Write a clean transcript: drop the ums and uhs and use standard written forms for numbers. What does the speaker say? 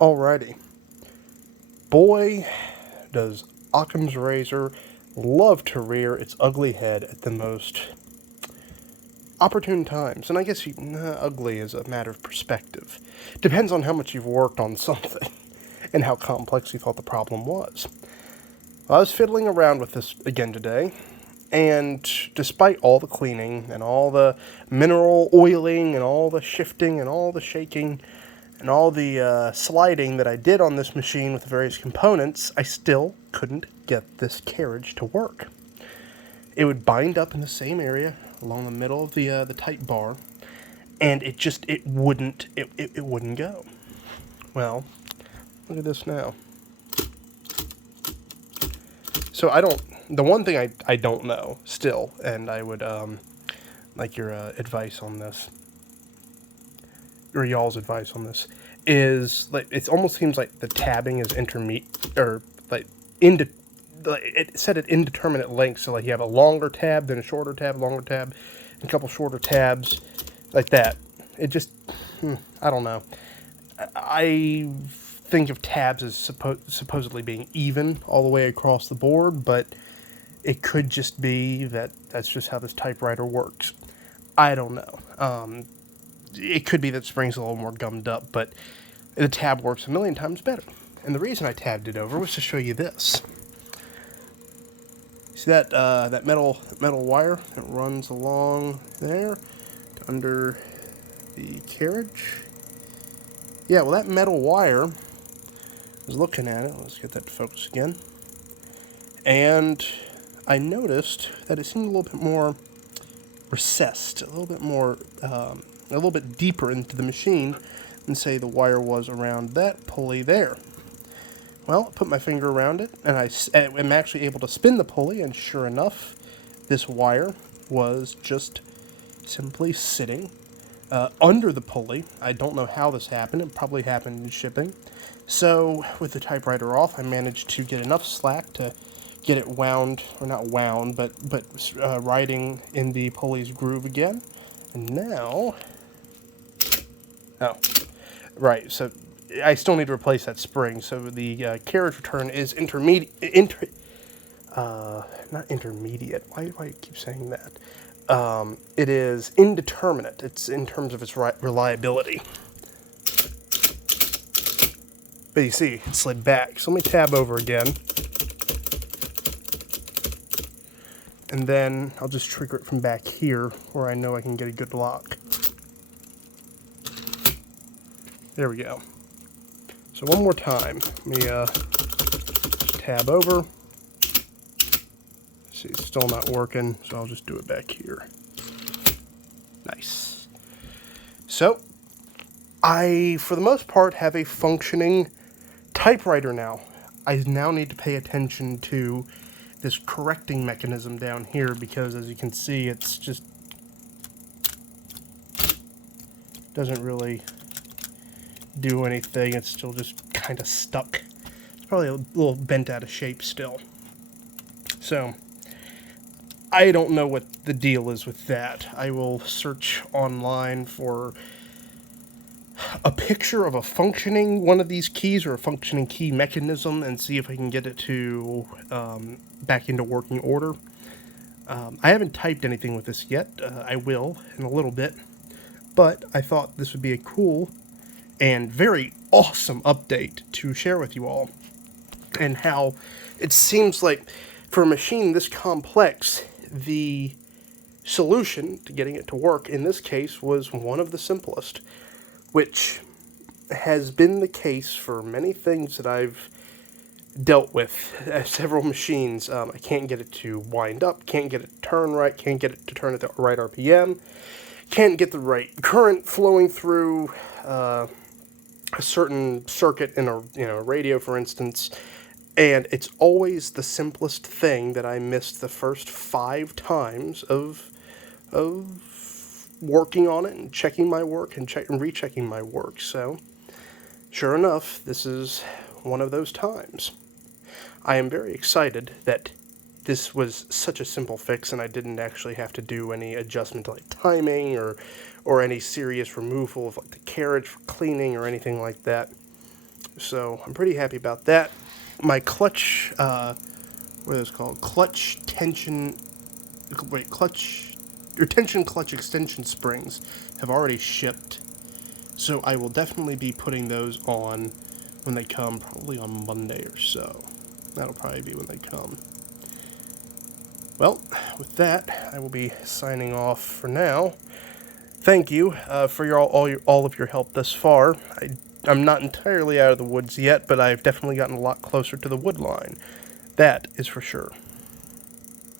Alrighty. Boy, does Occam's razor love to rear its ugly head at the most opportune times. And I guess ugly is a matter of perspective. Depends on how much you've worked on something and how complex you thought the problem was. I was fiddling around with this again today, and despite all the cleaning and all the mineral oiling and all the shifting and all the shaking and all the sliding that I did on this machine with the various components, I still couldn't get this carriage to work. It would bind up in the same area along the middle of the tight bar, and it wouldn't go. Well, look at this now. So the one thing I don't know still, and I would like your advice on this, or y'all's advice on this, is like it almost seems like the tabbing is intermediate, or like it said at indeterminate length. So like you have a longer tab, then a shorter tab, longer tab, and a couple shorter tabs, like that. It just, I don't know. I think of tabs as supposedly being even all the way across the board, but it could just be that that's just how this typewriter works. I don't know. It could be that spring's a little more gummed up, but the tab works a million times better. And the reason I tabbed it over was to show you this. See that metal wire that runs along there under the carriage? Yeah, well, that metal wire, I was looking at it. Let's get that to focus again. And I noticed that it seemed a little bit more recessed, a little bit deeper into the machine than, say, the wire was around that pulley there. Well, I put my finger around it, and I'm actually able to spin the pulley, and sure enough, this wire was just simply sitting under the pulley. I don't know how this happened. It probably happened in shipping. So, with the typewriter off, I managed to get enough slack to get it wound, or not wound, but riding in the pulley's groove again. And now, oh, right, so I still need to replace that spring. So the carriage return is not intermediate. Why do I keep saying that? It is indeterminate. It's in terms of its reliability. But you see, it slid back. So let me tab over again. And then I'll just trigger it from back here where I know I can get a good lock. There we go. So one more time. Let me tab over. See, it's still not working, so I'll just do it back here. Nice. So, I, for the most part, have a functioning typewriter now. I now need to pay attention to this correcting mechanism down here because, as you can see, it's just doesn't really do anything. It's still just kind of stuck. It's probably a little bent out of shape still. So, I don't know what the deal is with that. I will search online for a picture of a functioning one of these keys or a functioning key mechanism and see if I can get it to back into working order. I haven't typed anything with this yet. I will in a little bit. But I thought this would be a cool and very awesome update to share with you all. And how it seems like for a machine this complex, the solution to getting it to work in this case was one of the simplest, which has been the case for many things that I've dealt with. Several machines, I can't get it to wind up, can't get it to turn right, can't get it to turn at the right RPM, can't get the right current flowing through a certain circuit in a radio, for instance. And it's always the simplest thing that I missed the first 5 times of working on it and checking my work and rechecking my work. So, sure enough, this is one of those times. I am very excited that this was such a simple fix and I didn't actually have to do any adjustment to like timing or any serious removal of like the carriage for cleaning or anything like that. So I'm pretty happy about that. My clutch, what is it called? Clutch tension, wait, clutch, or tension clutch extension springs have already shipped. So I will definitely be putting those on when they come, probably on Monday or so. That'll probably be when they come. Well, with that, I will be signing off for now. Thank you for all of your help thus far. I'm not entirely out of the woods yet, but I've definitely gotten a lot closer to the wood line. That is for sure.